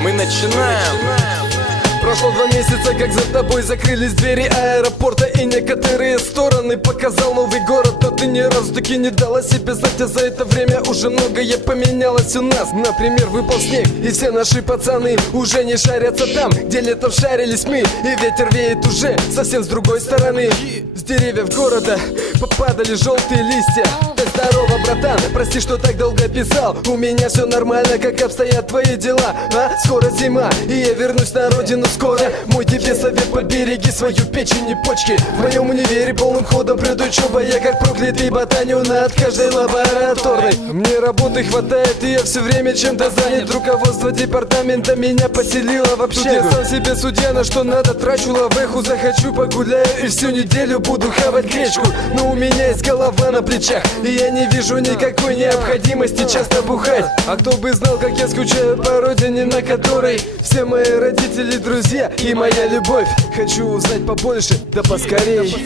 Мы начинаем. Прошло 2 месяца, как за тобой закрылись двери аэропорта, и некоторые стороны показал новый город. Но ты ни разу таки не дала себе знать, а за это время уже многое поменялось у нас. Например, выпал снег, и все наши пацаны уже не шарятся там, где летом шарились мы. И ветер веет уже совсем с другой стороны. С деревьев города попадали желтые листья. Здорово, братан, прости, что так долго писал. У меня все нормально, как обстоят твои дела? А? Скоро зима, и я вернусь на родину скоро. Мой тебе совет: побереги свою печень и почки. В моем универе полным ходом прет учеба. Я как проклятый ботаню над каждой лабораторной. Мне работы хватает, и я все время чем-то занят. Руководство департамента меня поселило в общагу. Тут я сам себе судья, на что надо трачу лавеху. Захочу, погуляю, и всю неделю буду хавать гречку. Но у меня есть голова на плечах, и я не вижу никакой необходимости часто бухать. А кто бы знал, как я скучаю по родине, на которой все мои родители, друзья и моя любовь. Хочу узнать побольше, да поскорей,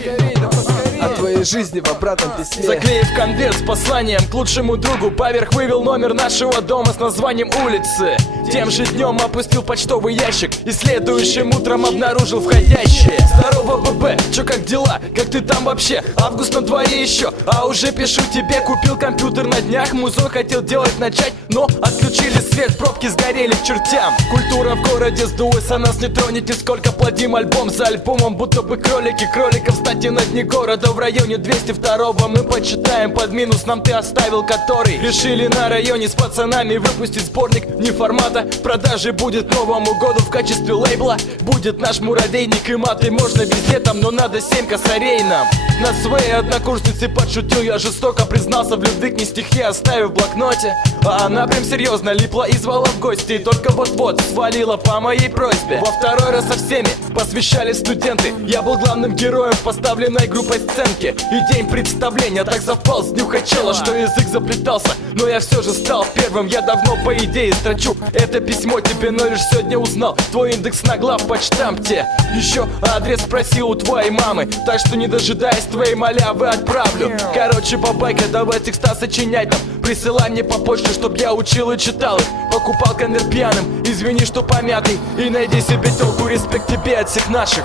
о твоей жизни в обратном письме. Заклеив конверт с посланием к лучшему другу, поверх вывел номер нашего дома с названием улицы. Тем же днем опустил почтовый ящик, и следующим утром обнаружил входящее. Здорово, ББ, чё, как дела? Как ты там вообще? Август на дворе еще, а уже пишу тебе. Купил компьютер на днях, музон хотел делать начать, но отключили свет, пробки сгорели к чертям. Культура в городе сдулась, а нас не тронет нисколько. Плодим альбом за альбомом, будто бы кролики. Кроликов, кстати, на дне города в районе 202-го мы почитаем под минус, нам ты оставил который. Решили на районе с пацанами выпустить сборник не формата. В продаже будет к Новому году в качестве лейбла. Будет наш муравейник, и маты можно везде там, но надо 7 косарей нам. На своей однокурснице подшутил я жестоко, признался в любви к ней, стихи оставив в блокноте. А она прям серьезно липла и звала в гости, и только вот-вот свалила по моей просьбе. Во второй раз со всеми посвящали студенты. Я был главным героем в поставленной группой сценки. И день представления так совпал с нюхачела, что язык заплетался, но я все же стал первым. Я давно по идее строчу это письмо тебе, но лишь сегодня узнал твой индекс на главпочтамте. Еще адрес спросил у твоей мамы, так что не дожидаясь твоей малявы отправлю. Короче, бабайка, давай текста сочинять нам, присылай мне по почте, чтоб я учил и читал их. Покупал конверт пьяным, извини, что помятый, и найди себе телку, респект тебе от всех наших.